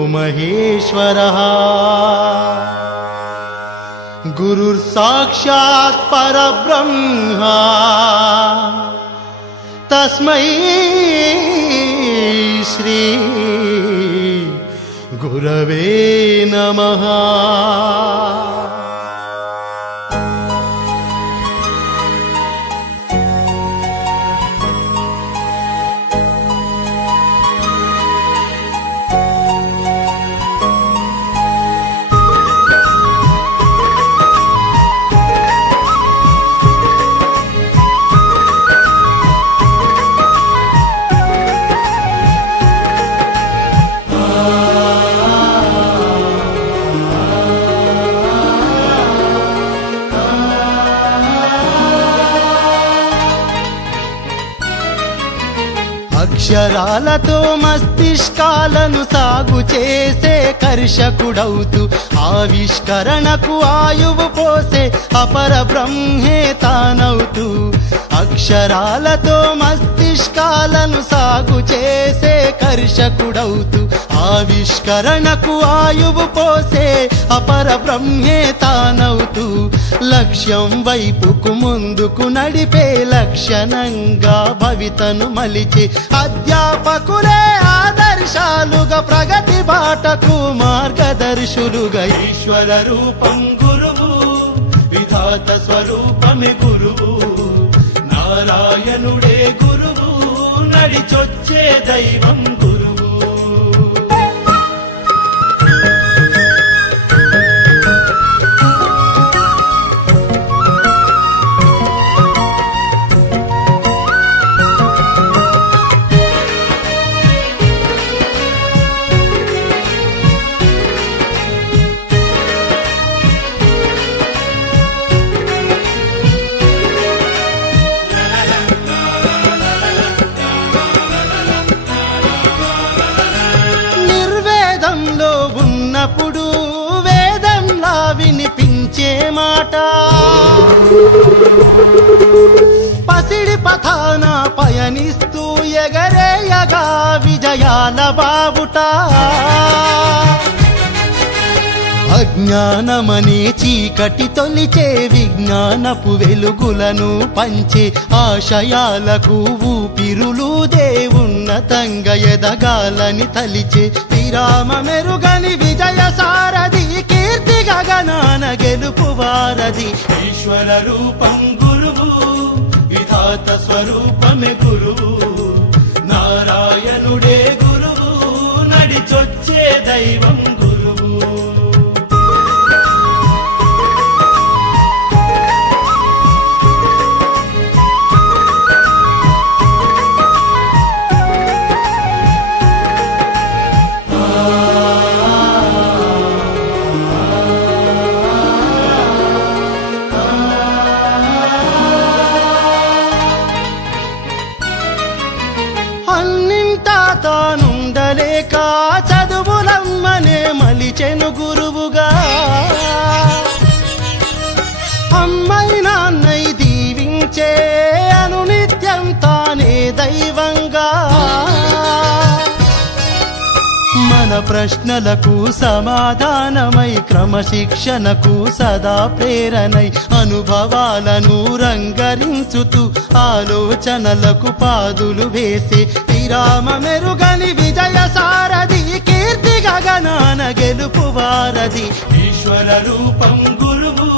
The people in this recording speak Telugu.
महेश्वरः गुरुर्साक्षात् परब्रह्म तस्मै श्री गुरवे नमः। అక్షరాలతో మస్తిష్కాలను సాగు చేసే కర్షకుడౌతూ ఆవిష్కరణకు ఆయువు పోసే అపర బ్రహ్మే తానవుతూ అక్షరాలతో మస్తిష్కాలను సాగు చేసే కర్షకుడౌతూ ఆవిష్కరణకు ఆయువు పోసే అపర బ్రహ్మే తానవుతూ లక్ష్యం వైపుకు ముందుకు నడిపే లక్షణంగా భవితను మలిచి అధ్యాపకులే ఆదర్శాలుగా ప్రగతి బాటకు మార్గదర్శులుగా ఈశ్వర రూపం గురువు విధాత స్వరూపమే గురువు నారాయణుడే గురువు నడిచొచ్చే దైవం గురువు। ఉన్నప్పుడు వేదంలా వినిపించే మాట పసిడి పథాన పయనిస్తూ ఎగరేయగా విజయాల బావుట అజ్ఞానమనే చీకటి తొలిచే విజ్ఞానపు వెలుగులను పంచే ఆశయాలకు ఊపిరులుదే ఉన్నతంగా ఎదగాలని తలిచే విరామ మెరుగని విజయ సారథి కీర్తి గగనాన గెలుపు వారధి ఈశ్వర రూపం గురువు విధాత స్వరూపమే గురువు నారాయణుడే గురువు నడిచొచ్చే దైవం గురువు। అన్నింటా తానుండలేక చదువులమ్మనే మలిచెను గురువుగా అమ్మై నాన్నై దీవించే అనునిత్యం తానే దైవంగా మన ప్రశ్నలకు సమాధానమై క్రమశిక్షణకు సదా ప్రేరణై అనుభవాలను రంగరించుతూ ఆలోచనలకు పాదులు వేసే విరామ మెరుగని విజయ సారథి కీర్తి గగనాన గెలుపు వారధి ఈశ్వర రూపం గురువు